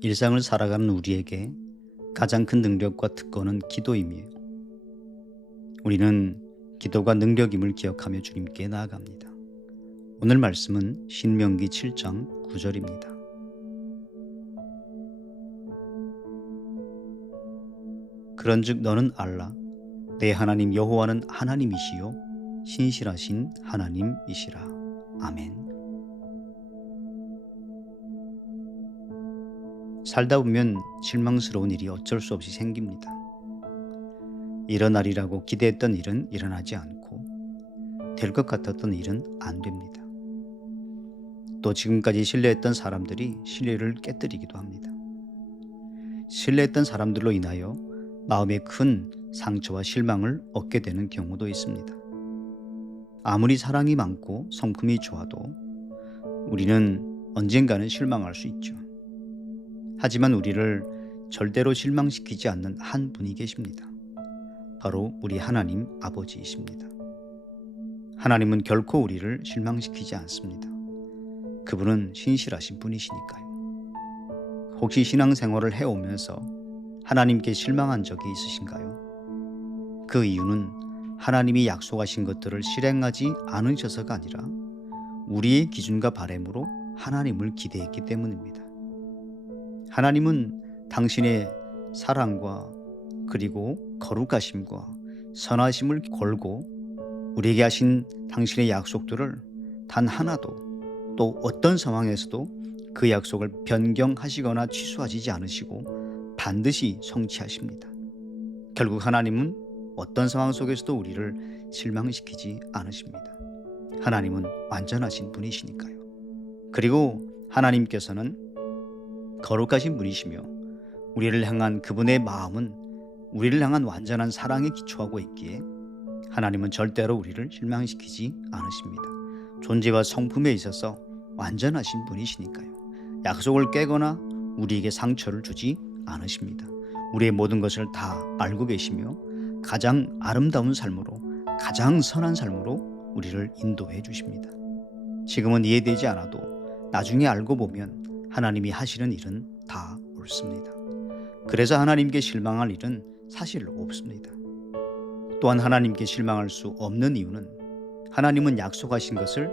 일상을 살아가는 우리에게 가장 큰 능력과 특권은 기도이며 우리는 기도가 능력임을 기억하며 주님께 나아갑니다. 오늘 말씀은 신명기 7장 9절입니다. 그런즉 너는 알라 내 하나님 여호와는 하나님이시요 신실하신 하나님이시라. 아멘. 살다 보면 실망스러운 일이 어쩔 수 없이 생깁니다. 일어나리라고 기대했던 일은 일어나지 않고 될 것 같았던 일은 안 됩니다. 또 지금까지 신뢰했던 사람들이 신뢰를 깨뜨리기도 합니다. 신뢰했던 사람들로 인하여 마음에 큰 상처와 실망을 얻게 되는 경우도 있습니다. 아무리 사랑이 많고 성품이 좋아도 우리는 언젠가는 실망할 수 있죠. 하지만 우리를 절대로 실망시키지 않는 한 분이 계십니다. 바로 우리 하나님 아버지이십니다. 하나님은 결코 우리를 실망시키지 않습니다. 그분은 신실하신 분이시니까요. 혹시 신앙생활을 해오면서 하나님께 실망한 적이 있으신가요? 그 이유는 하나님이 약속하신 것들을 실행하지 않으셔서가 아니라 우리의 기준과 바램으로 하나님을 기대했기 때문입니다. 하나님은 당신의 사랑과 그리고 거룩하심과 선하심을 걸고 우리에게 하신 당신의 약속들을 단 하나도 또 어떤 상황에서도 그 약속을 변경하시거나 취소하지 않으시고 반드시 성취하십니다. 결국 하나님은 어떤 상황 속에서도 우리를 실망시키지 않으십니다. 하나님은 완전하신 분이시니까요. 그리고 하나님께서는 거룩하신 분이시며 우리를 향한 그분의 마음은 우리를 향한 완전한 사랑에 기초하고 있기에 하나님은 절대로 우리를 실망시키지 않으십니다. 존재와 성품에 있어서 완전하신 분이시니까요. 약속을 깨거나 우리에게 상처를 주지 않으십니다. 우리의 모든 것을 다 알고 계시며 가장 아름다운 삶으로 가장 선한 삶으로 우리를 인도해 주십니다. 지금은 이해되지 않아도 나중에 알고 보면 하나님이 하시는 일은 다 옳습니다. 그래서 하나님께 실망할 일은 사실 없습니다. 또한 하나님께 실망할 수 없는 이유는 하나님은 약속하신 것을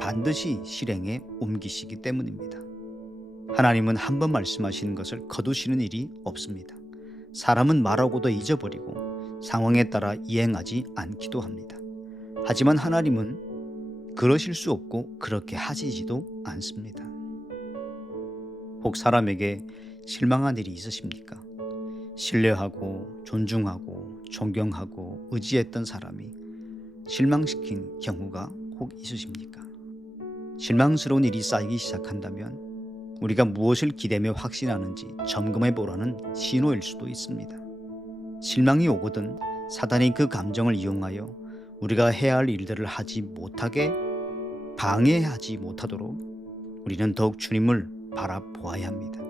반드시 실행에 옮기시기 때문입니다. 하나님은 한 번 말씀하시는 것을 거두시는 일이 없습니다. 사람은 말하고도 잊어버리고 상황에 따라 이행하지 않기도 합니다. 하지만 하나님은 그러실 수 없고 그렇게 하시지도 않습니다. 혹 사람에게 실망한 일이 있으십니까? 신뢰하고 존중하고 존경하고 의지했던 사람이 실망시킨 경우가 혹 있으십니까? 실망스러운 일이 쌓이기 시작한다면 우리가 무엇을 기대며 확신하는지 점검해 보라는 신호일 수도 있습니다. 실망이 오거든 사단이 그 감정을 이용하여 우리가 해야 할 일들을 하지 못하게 방해하지 못하도록 우리는 더욱 주님을 바라보아야 합니다.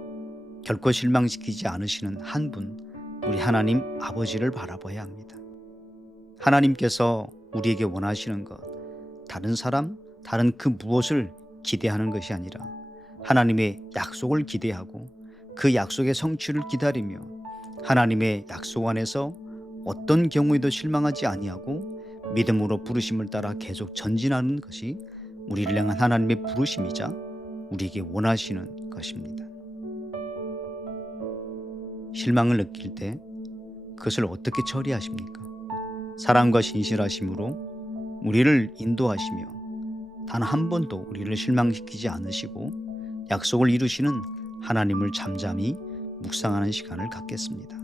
결코 실망시키지 않으시는 한 분, 우리 하나님 아버지를 바라봐야 합니다. 하나님께서 우리에게 원하시는 것, 다른 사람, 다른 그 무엇을 기대하는 것이 아니라 하나님의 약속을 기대하고 그 약속의 성취를 기다리며 하나님의 약속 안에서 어떤 경우에도 실망하지 아니하고 믿음으로 부르심을 따라 계속 전진하는 것이 우리를 향한 하나님의 부르심이자 우리에게 원하시는 것입니다. 실망을 느낄 때 그것을 어떻게 처리하십니까? 사랑과 신실하심으로 우리를 인도하시며 단 한 번도 우리를 실망시키지 않으시고 약속을 이루시는 하나님을 잠잠히 묵상하는 시간을 갖겠습니다.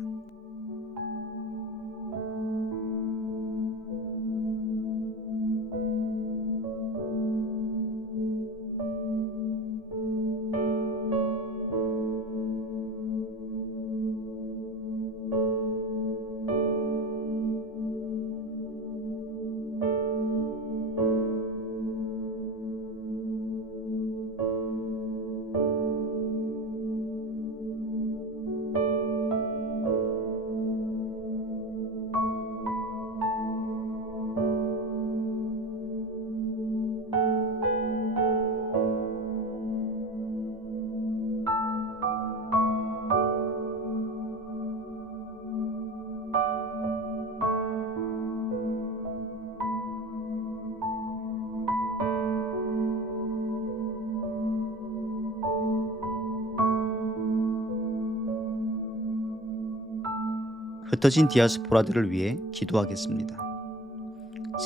흩어진 디아스포라들을 위해 기도하겠습니다.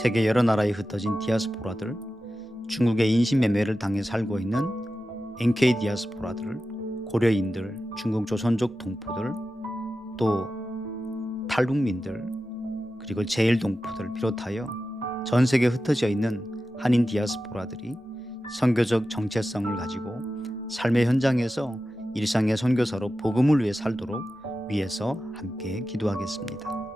세계 여러 나라에 흩어진 디아스포라들, 중국의 인신매매를 당해 살고 있는 NK 디아스포라들, 고려인들, 중국 조선족 동포들, 또 탈북민들, 그리고 제일동포들 비롯하여 전 세계에 흩어져 있는 한인 디아스포라들이 선교적 정체성을 가지고 삶의 현장에서 일상의 선교사로 복음을 위해 살도록 위해서 함께 기도하겠습니다.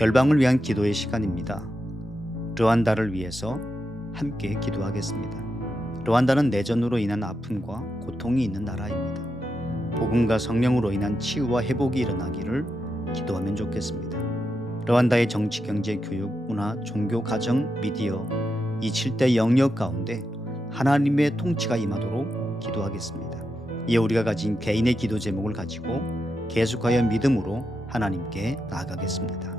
열방을 위한 기도의 시간입니다. 르완다를 위해서 함께 기도하겠습니다. 르완다는 내전으로 인한 아픔과 고통이 있는 나라입니다. 복음과 성령으로 인한 치유와 회복이 일어나기를 기도하면 좋겠습니다. 르완다의 정치, 경제, 교육, 문화, 종교, 가정, 미디어 이 7대 영역 가운데 하나님의 통치가 임하도록 기도하겠습니다. 이에 우리가 가진 개인의 기도 제목을 가지고 계속하여 믿음으로 하나님께 나아가겠습니다.